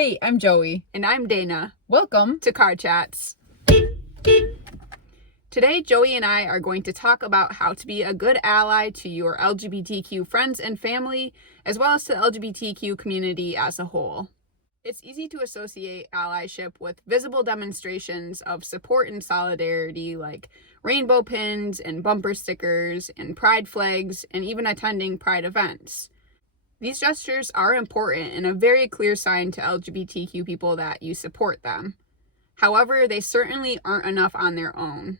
Hey, I'm Joey. And I'm Dana. Welcome to Car Chats. Today, Joey and I are going to talk about how to be a good ally to your LGBTQ friends and family, as well as to the LGBTQ community as a whole. It's easy to associate allyship with visible demonstrations of support and solidarity like rainbow pins and bumper stickers and pride flags and even attending pride events. These gestures are important and a very clear sign to LGBTQ people that you support them. However, they certainly aren't enough on their own.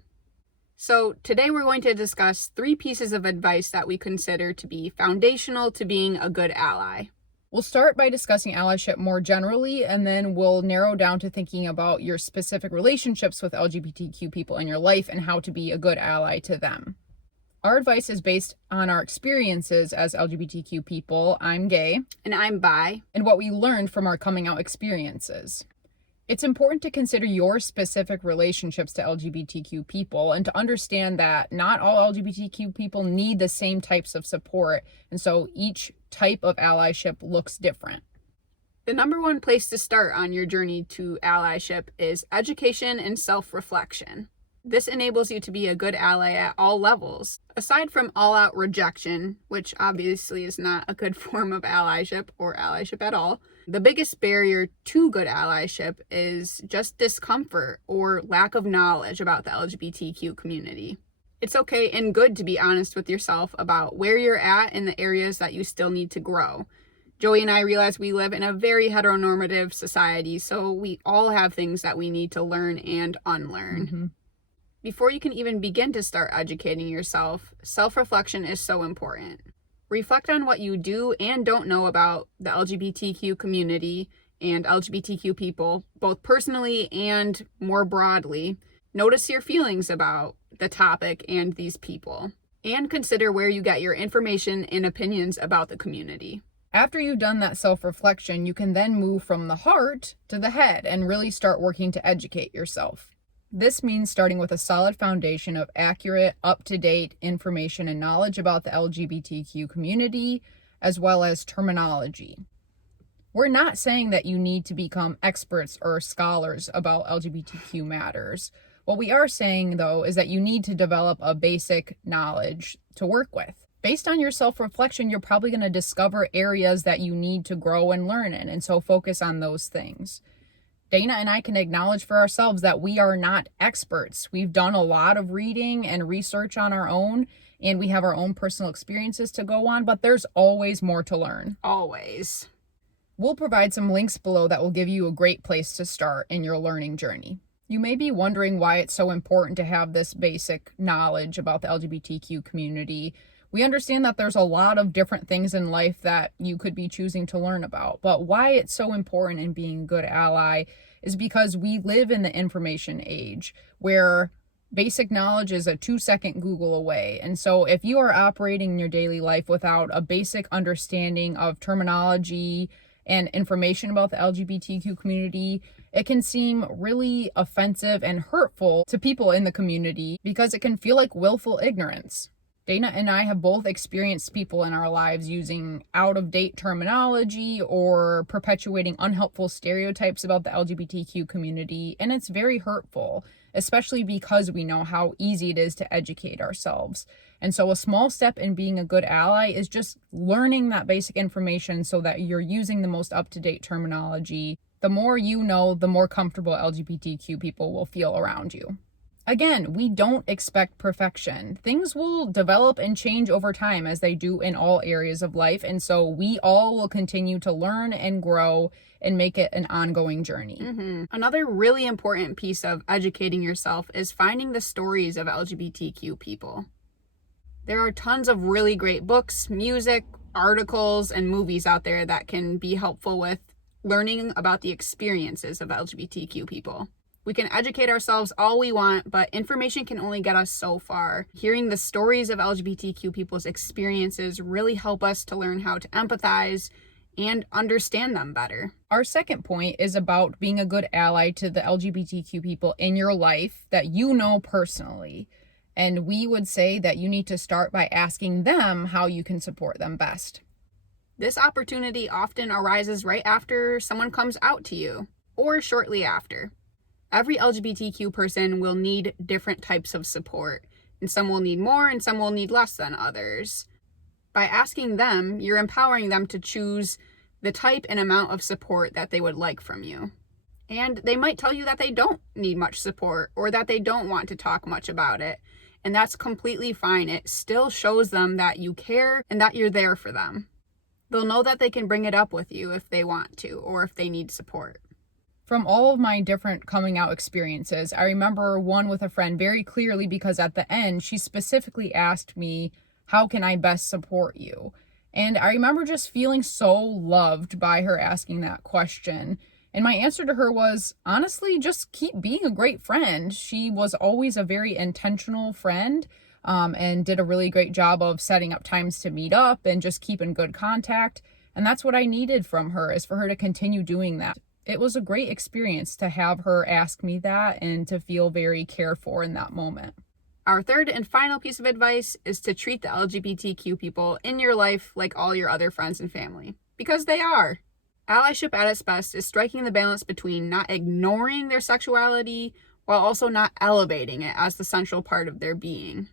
So today we're going to discuss 3 pieces of advice that we consider to be foundational to being a good ally. We'll start by discussing allyship more generally, and then we'll narrow down to thinking about your specific relationships with LGBTQ people in your life and how to be a good ally to them. Our advice is based on our experiences as LGBTQ people. I'm gay. And I'm bi. And what we learned from our coming out experiences. It's important to consider your specific relationships to LGBTQ people and to understand that not all LGBTQ people need the same types of support, and so each type of allyship looks different. The number one place to start on your journey to allyship is education and self-reflection. This enables you to be a good ally at all levels. Aside from all-out rejection, which obviously is not a good form of allyship or allyship at all, the biggest barrier to good allyship is just discomfort or lack of knowledge about the LGBTQ community. It's okay and good to be honest with yourself about where you're at in the areas that you still need to grow. Joey and I realize we live in a very heteronormative society, so we all have things that we need to learn and unlearn. Mm-hmm. Before you can even begin to start educating yourself, self-reflection is so important. Reflect on what you do and don't know about the LGBTQ community and LGBTQ people, both personally and more broadly. Notice your feelings about the topic and these people, and consider where you get your information and opinions about the community. After you've done that self-reflection, you can then move from the heart to the head and really start working to educate yourself. This means starting with a solid foundation of accurate, up-to-date information and knowledge about the LGBTQ community, as well as terminology. We're not saying that you need to become experts or scholars about LGBTQ matters. What we are saying, though, is that you need to develop a basic knowledge to work with. Based on your self-reflection, you're probably going to discover areas that you need to grow and learn in, and so focus on those things. Dana and I can acknowledge for ourselves that we are not experts. We've done a lot of reading and research on our own, and we have our own personal experiences to go on, but there's always more to learn. Always. We'll provide some links below that will give you a great place to start in your learning journey. You may be wondering why it's so important to have this basic knowledge about the LGBTQ community. We understand that there's a lot of different things in life that you could be choosing to learn about, but why it's so important in being a good ally is because we live in the information age where basic knowledge is a 2-second Google away. And so if you are operating in your daily life without a basic understanding of terminology and information about the LGBTQ community, it can seem really offensive and hurtful to people in the community because it can feel like willful ignorance. Dana and I have both experienced people in our lives using out-of-date terminology or perpetuating unhelpful stereotypes about the LGBTQ community, and it's very hurtful, especially because we know how easy it is to educate ourselves. And so a small step in being a good ally is just learning that basic information so that you're using the most up-to-date terminology. The more you know, the more comfortable LGBTQ people will feel around you. Again, we don't expect perfection. Things will develop and change over time as they do in all areas of life. And so we all will continue to learn and grow and make it an ongoing journey. Another really important piece of educating yourself is finding the stories of LGBTQ people. There are tons of really great books, music, articles, and movies out there that can be helpful with learning about the experiences of LGBTQ people. We can educate ourselves all we want, but information can only get us so far. Hearing the stories of LGBTQ people's experiences really help us to learn how to empathize and understand them better. Our second point is about being a good ally to the LGBTQ people in your life that you know personally. And we would say that you need to start by asking them how you can support them best. This opportunity often arises right after someone comes out to you, or shortly after. Every LGBTQ person will need different types of support, and some will need more and some will need less than others. By asking them, you're empowering them to choose the type and amount of support that they would like from you. And they might tell you that they don't need much support or that they don't want to talk much about it. And that's completely fine. It still shows them that you care and that you're there for them. They'll know that they can bring it up with you if they want to or if they need support. From all of my different coming out experiences, I remember one with a friend very clearly because at the end, she specifically asked me, how can I best support you? And I remember just feeling so loved by her asking that question. And my answer to her was, honestly, just keep being a great friend. She was always a very intentional friend, and did a really great job of setting up times to meet up and just keep in good contact. And that's what I needed from her, is for her to continue doing that. It was a great experience to have her ask me that and to feel very cared for in that moment. Our third and final piece of advice is to treat the LGBTQ people in your life like all your other friends and family, because they are. Allyship at its best is striking the balance between not ignoring their sexuality while also not elevating it as the central part of their being.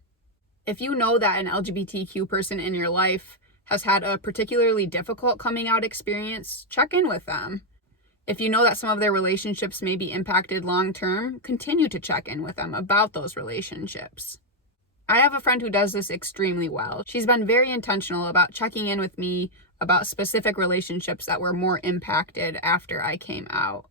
If you know that an LGBTQ person in your life has had a particularly difficult coming out experience, check in with them. If you know that some of their relationships may be impacted long term, continue to check in with them about those relationships. I have a friend who does this extremely well. She's been very intentional about checking in with me about specific relationships that were more impacted after I came out.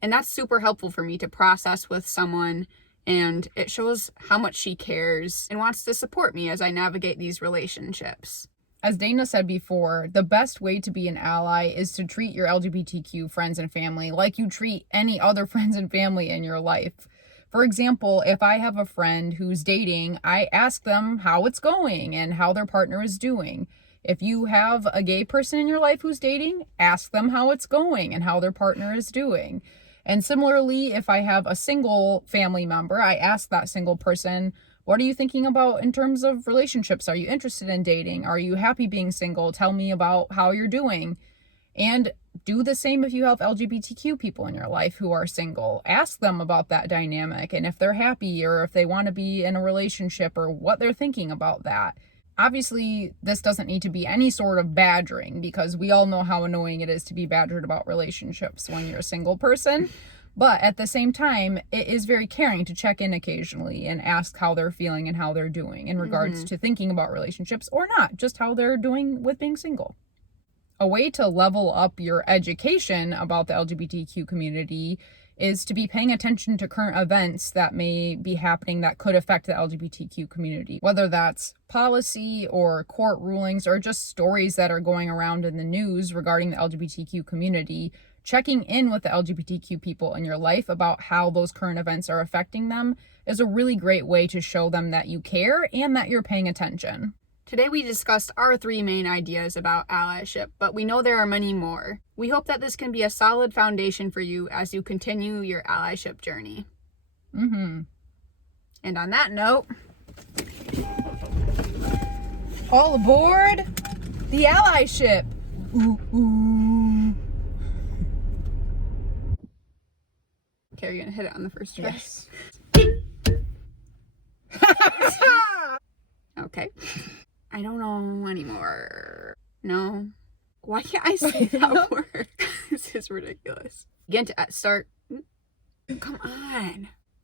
And that's super helpful for me to process with someone, and it shows how much she cares and wants to support me as I navigate these relationships. As Dana said before, the best way to be an ally is to treat your LGBTQ friends and family like you treat any other friends and family in your life. For example, if I have a friend who's dating, I ask them how it's going and how their partner is doing. If you have a gay person in your life who's dating, ask them how it's going and how their partner is doing. And similarly, if I have a single family member, I ask that single person, what are you thinking about in terms of relationships? Are you interested in dating? Are you happy being single? Tell me about how you're doing. And do the same if you have LGBTQ people in your life who are single. Ask them about that dynamic and if they're happy or if they want to be in a relationship or what they're thinking about that. Obviously, this doesn't need to be any sort of badgering, because we all know how annoying it is to be badgered about relationships when you're a single person. But at the same time, it is very caring to check in occasionally and ask how they're feeling and how they're doing in regards to thinking about relationships or not, just how they're doing with being single. A way to level up your education about the LGBTQ community is to be paying attention to current events that may be happening that could affect the LGBTQ community, whether that's policy or court rulings or just stories that are going around in the news regarding the LGBTQ community. Checking in with the LGBTQ people in your life about how those current events are affecting them is a really great way to show them that you care and that you're paying attention. Today we discussed our 3 main ideas about allyship, but we know there are many more. We hope that this can be a solid foundation for you as you continue your allyship journey. And on that note, all aboard the allyship! Ooh, ooh. Okay, are you gonna hit it on the first try? Yes. Okay. I don't know anymore. No. Why can't I say that word? This is ridiculous. Again, to start. Come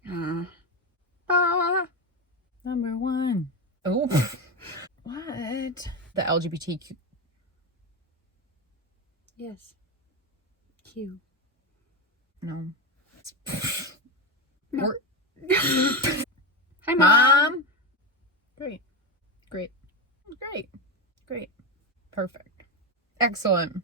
on. Number 1. Oh. What? The LGBTQ. Yes. Q. No. No. Hi, Mom. Great. Perfect. Excellent.